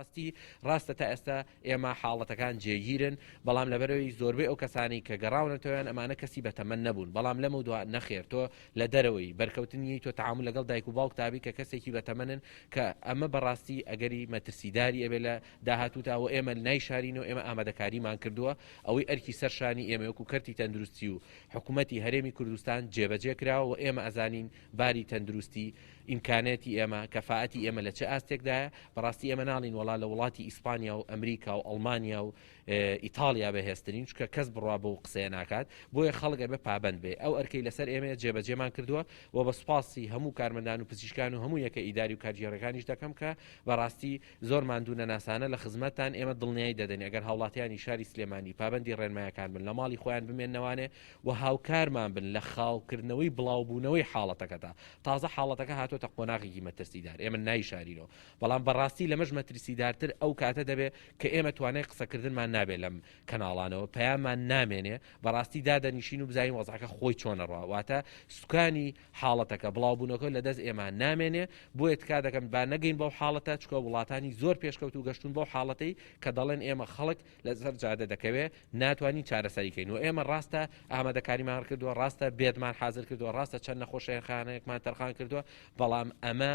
بەڕاستی ڕاستە تا ئێستا ئێمە حاڵەتەکان جێگیرن بەڵام لەبەرەوەی زۆربەی ئەو کەسانی کە گەڕاونەتەوەیان ئەمانە کەسی بەتەمەن نەبوون بەڵام لەمە دووە نەخێر تۆ لە دەرەوەی بەرکەوتنی تۆ تعامل لەگەڵ دایک و باوک تابی کە کەسێکی بەتەمەنن کە ئەمە بەڕاستی ئەگەری مەترسیداری ئەبێ لە داهاتووتاوە ئێمە نایشارینەوە ئێمە ئامادەکاریمان کردووە ئەوەی ئەرکی سەرشانی ئێمە وەکو کەرتی تەندروستی و حکوومەتی هەرێمی کوردستان جێبەجێ کراوە و ئێمە ئەزانین باری تەندروستی ئیمکانێتی ئێمە کەفاەتی ئێمە لە چه ئاستێکدایە بەڕاستی ئێمە ناڵین وڵا لە وڵاتی ئیسپانیا و ئەمریکا و ئەڵمانیا و ئیتالیا بەهێسترین چکە کەس بڕوا بە و قسەیە ناکات بۆیە خەڵک ئەبێ پابند بێ ئەو ئەرکەی لەسەر ئێمە جێبەجێمان کردووە و بە سوپاسی هەموو کارمەندان و پزیشکان و هەموو یەکە ئیداری و کارژێڕەکانیش دەکەم کە بەڕاستی زۆر ماندوونە ناسانە لە خزمەتتان ئێمە دڵنیایی دەدەن ئەگەر هاوڵاتیانی شاری سلێمانی پابندی ڕێنمایەکان بن لە ماڵی خۆیان بمێننەوانێ و هاوکارمان بن لە خاڵکردنەوەی بڵاوبوونەوەی حاڵەتەکەدا تازە حاڵەتەکە هاتۆتە قۆناغێکی مەترسیدار ئێمە نایشارینەوە بەڵام بەڕاستی لەمەش مەترسیدارتر ئەو کاتە دەبێت کە ئێمە توانای قسەکردنمان نابێت لەم کەناڵانەوە پەیاممان نامێنێ بەڕاستی دادەنیشین و بزانین وەزعەکە خۆی چۆنەڕوا واتە سوکانی حاڵەتەکە بڵاوبوونەکە لە دەست ئێمە نامێنێ بۆیە تکا دەکەم با نەگەین بەو حاڵەتە چکە وڵاتانی زۆر پێشکەوت و گەشتون بەو حاڵەتەی کە دەڵێن ئێمە خەڵک لەسەر جادە دەکەوێت ناتوانین چارەسەریکەین و ئێمە ڕاستە ئامادەکاریمان کردووە ڕاستە بێدمان حازر کردووە ڕاستە چەند نەخۆشیخانەیەکمان تەرخان کردووە بەڵام ئەمە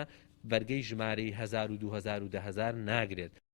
بەرگەی ژمارەی 1000 و 2000 و 10000 ناگرێت